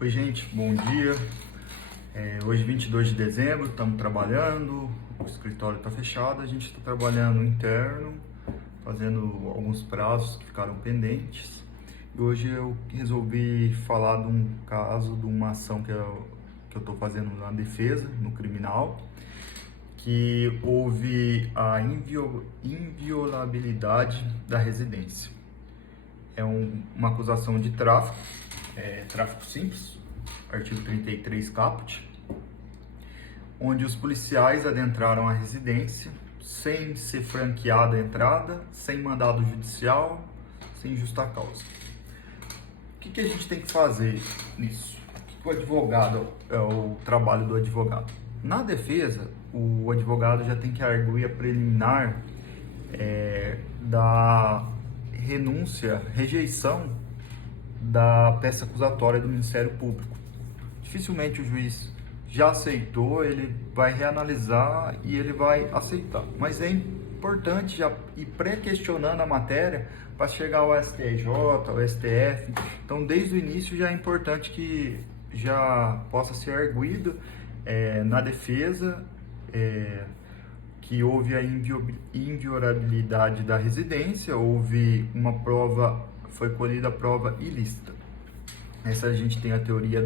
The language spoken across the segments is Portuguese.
Oi gente, bom dia. Hoje 22 de dezembro, estamos trabalhando, o escritório está fechado, a gente está trabalhando interno, fazendo alguns prazos que ficaram pendentes. E hoje eu resolvi falar de um caso, de uma ação que eu estou fazendo na defesa, no criminal, que houve a inviolabilidade da residência. É uma acusação de tráfico, tráfico simples, artigo 33 caput, onde os policiais adentraram a residência sem ser franqueada a entrada, sem mandado judicial, sem justa causa. O que a gente tem que fazer nisso? O advogado, é o trabalho do advogado. Na defesa, o advogado já tem que arguir a preliminar da renúncia, rejeição da peça acusatória do Ministério Público. Dificilmente o juiz já aceitou, ele vai reanalisar e ele vai aceitar. Mas é importante já ir pré-questionando a matéria para chegar ao STJ, ao STF. Então, desde o início já é importante que já possa ser arguido na defesa que houve a inviolabilidade da residência, houve uma prova, foi colhida a prova ilícita. Essa a gente tem a teoria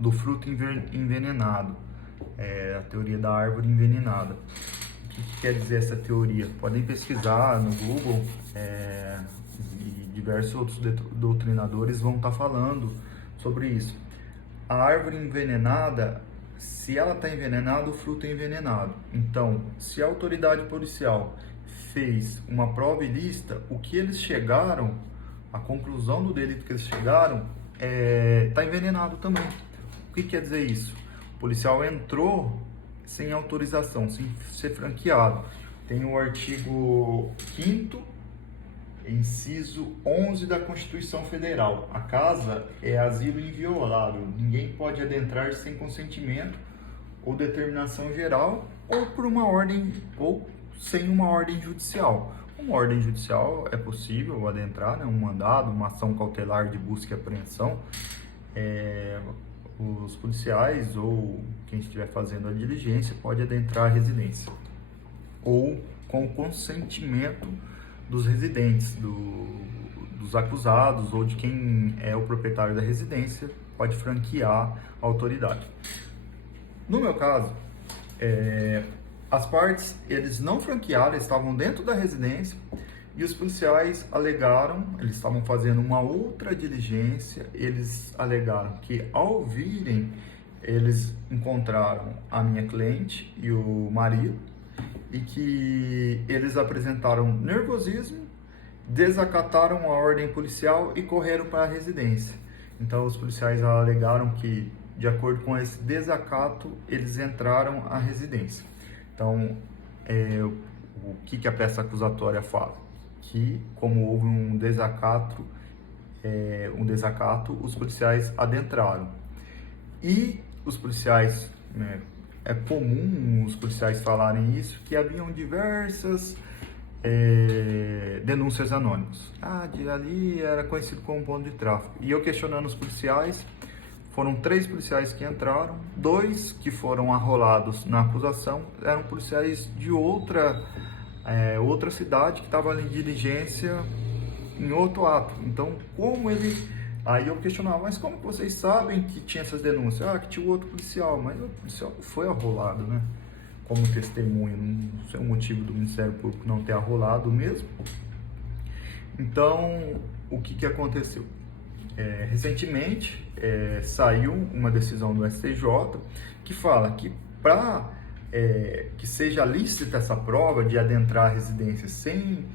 do fruto envenenado, a teoria da árvore envenenada. O que quer dizer essa teoria? Podem pesquisar no Google, e diversos outros doutrinadores vão estar falando sobre isso. A árvore envenenada, se ela está envenenada, o fruto é envenenado. Então, se a autoridade policial fez uma prova ilícita, o que eles chegaram, a conclusão do delito que eles chegaram, está envenenado também. O que quer dizer isso? O policial entrou sem autorização, sem ser franqueado. Tem o artigo 5º, inciso 11 da Constituição Federal. A casa é asilo inviolável. Ninguém pode adentrar sem consentimento ou determinação geral ou por uma ordem ou sem uma ordem judicial. Uma ordem judicial é possível adentrar, né? Um mandado, uma ação cautelar de busca e apreensão. Os policiais ou quem estiver fazendo a diligência pode adentrar a residência ou com o consentimento dos residentes, dos acusados ou de quem é o proprietário da residência, pode franquear a autoridade. No meu caso, as partes, eles não franquearam, eles estavam dentro da residência e os policiais alegaram, eles estavam fazendo uma outra diligência, eles alegaram que ao virem, eles encontraram a minha cliente e o marido e que eles apresentaram nervosismo, desacataram a ordem policial e correram para a residência. Então os policiais alegaram que, de acordo com esse desacato, eles entraram à residência. Então, o que a peça acusatória fala? Que, como houve um desacato, os policiais adentraram. E os policiais, é comum os policiais falarem isso, que haviam diversas denúncias anônimas. De ali era conhecido como ponto de tráfico. E eu questionando os policiais, foram 3 policiais que entraram, 2 que foram arrolados na acusação, eram policiais de outra cidade que estava em diligência em outro ato. Então, aí eu questionava, mas como vocês sabem que tinha essas denúncias? Que tinha o outro policial, mas o policial não foi arrolado, né? Como testemunha, não sei o motivo do Ministério Público não ter arrolado mesmo. Então, o que aconteceu? Recentemente, saiu uma decisão do STJ que fala que para que seja lícita essa prova de adentrar a residência sem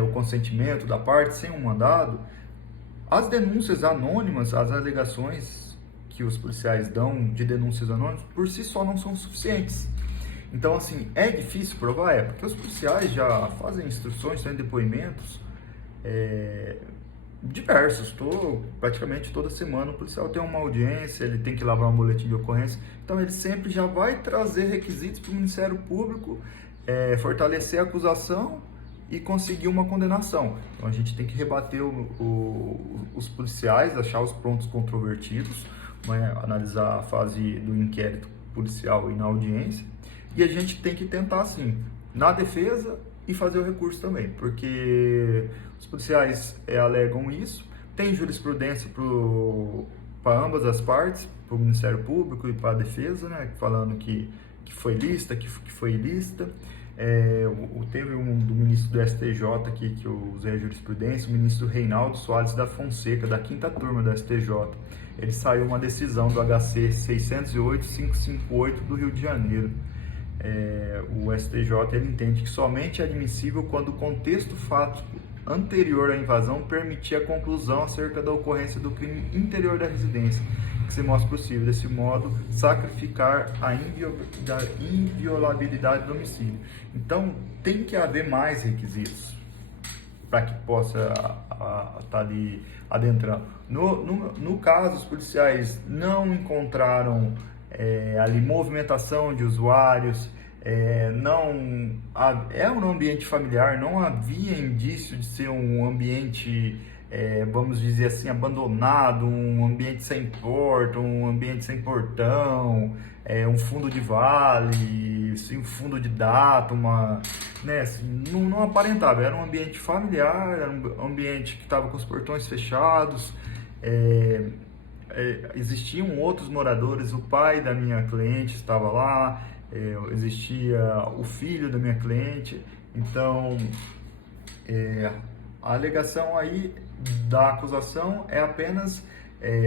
o consentimento da parte, sem um mandado, as denúncias anônimas, as alegações que os policiais dão de denúncias anônimas, por si só não são suficientes. Então, assim, é difícil provar? Porque os policiais já fazem instruções, têm depoimentos diversos. Praticamente toda semana o policial tem uma audiência, ele tem que elaborar um boletim de ocorrência. Então, ele sempre já vai trazer requisitos para o Ministério Público fortalecer a acusação e conseguir uma condenação. Então a gente tem que rebater os policiais, achar os pontos controvertidos, vai analisar a fase do inquérito policial e na audiência, e a gente tem que tentar, assim, na defesa e fazer o recurso também, porque os policiais alegam isso, tem jurisprudência para ambas as partes, para o Ministério Público e para a defesa, né, falando que foi lícita, que foi ilícita. Teve um do ministro do STJ aqui que eu usei a jurisprudência, o ministro Reinaldo Soares da Fonseca, da 5ª turma do STJ. Ele saiu uma decisão do HC 608-558 do Rio de Janeiro. O STJ ele entende que somente é admissível quando o contexto fático anterior à invasão permitir a conclusão acerca da ocorrência do crime interior da residência, que se mostra possível, desse modo, sacrificar a inviolabilidade do domicílio. Então, tem que haver mais requisitos para que possa estar ali adentrando. No caso, os policiais não encontraram ali movimentação de usuários, é um ambiente familiar, não havia indício de ser um ambiente, vamos dizer assim, abandonado, um ambiente sem porta, um ambiente sem portão, um fundo de vale, assim, um fundo de data, né, assim, não aparentava, era um ambiente familiar, era um ambiente que estava com os portões fechados, existiam outros moradores, o pai da minha cliente estava lá, existia o filho da minha cliente, então a alegação aí da acusação é apenas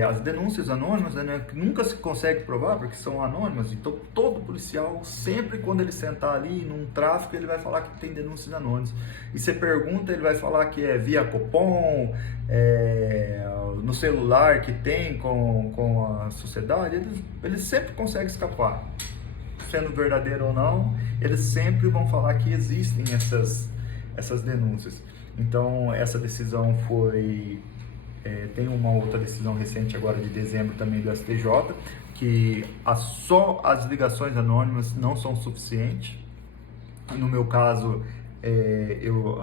as denúncias anônimas, né, que nunca se consegue provar porque são anônimas, então todo policial, sempre quando ele sentar ali num tráfico, ele vai falar que tem denúncias anônimas, e você pergunta, ele vai falar que é via Copom, no celular que tem com a sociedade, eles sempre conseguem escapar, sendo verdadeiro ou não, eles sempre vão falar que existem essas denúncias. Então essa decisão tem uma outra decisão recente agora de dezembro também do STJ, que só as ligações anônimas não são suficientes. No meu caso,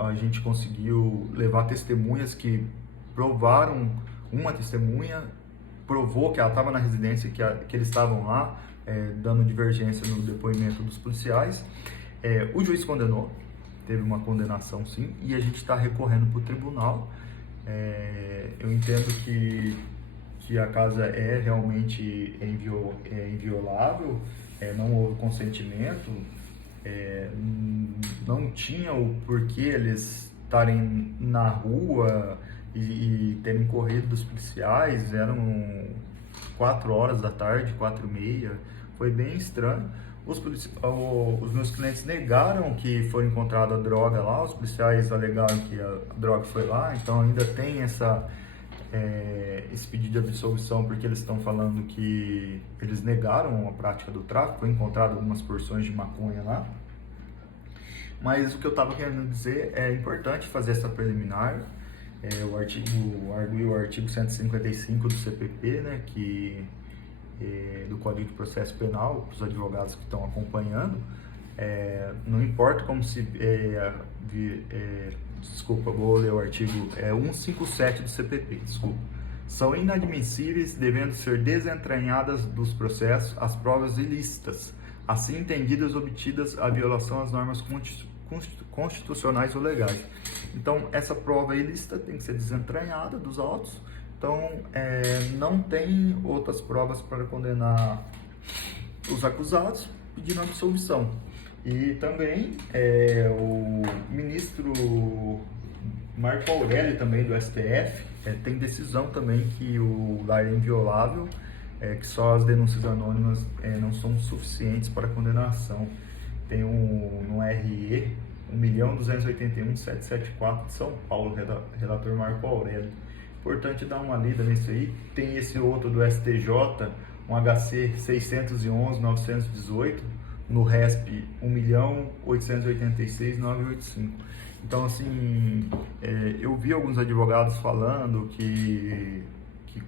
a gente conseguiu levar testemunhas que provaram, uma testemunha provou que ela estava na residência, que eles estavam lá, dando divergência no depoimento dos policiais. O juiz condenou, teve uma condenação sim, e a gente está recorrendo para o tribunal. Eu entendo que a casa realmente inviolável, não houve consentimento, não tinha o porquê eles estarem na rua e terem corrido dos policiais, eram 4 horas da tarde, 4h30, foi bem estranho. Os meus clientes negaram que foi encontrada a droga lá, os policiais alegaram que a droga foi lá, então ainda tem esse pedido de absolvição porque eles estão falando que eles negaram a prática do tráfico, foi encontrado algumas porções de maconha lá. Mas o que eu estava querendo dizer é importante fazer essa preliminar, o artigo 155 do CPP, né, do Código de Processo Penal, para os advogados que estão acompanhando, não importa como desculpa, vou ler o artigo 157 do CPP, desculpa. São inadmissíveis, devendo ser desentranhadas dos processos, as provas ilícitas, assim entendidas obtidas a violação às normas constitucionais ou legais. Então, essa prova ilícita tem que ser desentranhada dos autos. Então, não tem outras provas para condenar os acusados, pedindo absolvição. E também o ministro Marco Aurélio, também do STF, tem decisão também que o lar é inviolável, que só as denúncias anônimas não são suficientes para condenação. Tem no RE 1.281.774 de São Paulo, relator Marco Aurélio. Importante dar uma lida nisso aí. Tem esse outro do STJ, um HC 611.918, no RESP 1.886.985. Então, assim, eu vi alguns advogados falando que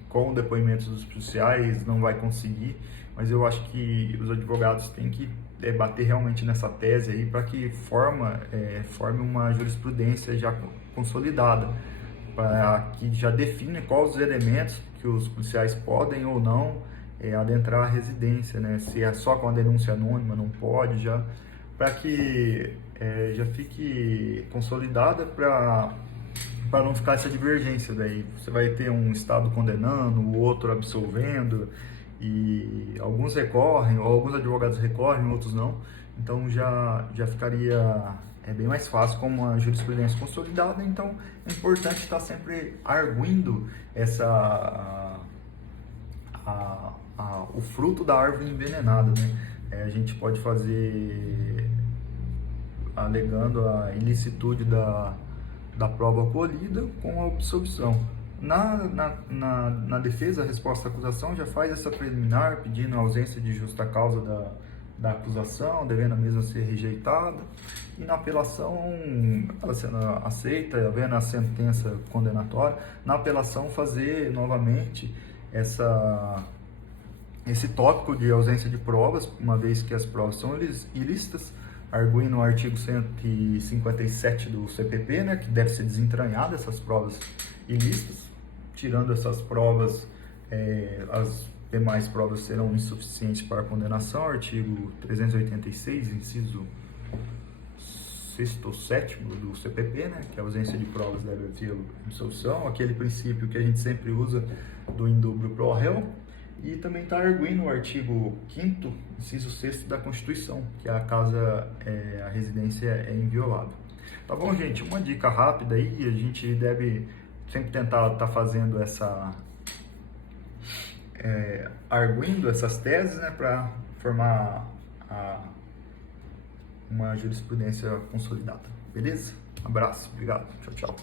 com depoimentos dos policiais não vai conseguir, mas eu acho que os advogados têm que bater realmente nessa tese aí para que forme uma jurisprudência já consolidada, para que já define quais os elementos que os policiais podem ou não adentrar a residência, né? Se é só com a denúncia anônima, não pode, já, para que já fique consolidada para não ficar essa divergência daí. Você vai ter um estado condenando, o outro absolvendo, e alguns recorrem, ou alguns advogados recorrem, outros não. Então já ficaria bem mais fácil com uma jurisprudência consolidada. Então é importante estar sempre arguindo o fruto da árvore envenenada, né? A gente pode fazer alegando a ilicitude da prova colhida com a absolvição. Na defesa, a resposta à acusação já faz essa preliminar, pedindo a ausência de justa causa da acusação, devendo a mesma ser rejeitada, e na apelação, ela sendo aceita, havendo a sentença condenatória, na apelação fazer novamente esse tópico de ausência de provas, uma vez que as provas são ilícitas, arguindo no artigo 157 do CPP, né, que deve ser desentranhada essas provas ilícitas, tirando essas provas, as demais provas serão insuficientes para a condenação, artigo 386, inciso 6º ou 7º do CPP, né, que a ausência de provas deve haver absolvição, aquele princípio que a gente sempre usa do indubro pro réu. E também está arguindo o artigo 5º, inciso 6º da Constituição, que a residência é inviolável. Tá bom, gente? Uma dica rápida aí, a gente deve sempre tentar estar fazendo arguindo essas teses, né, para formar uma jurisprudência consolidada. Beleza? Abraço, obrigado, tchau, tchau.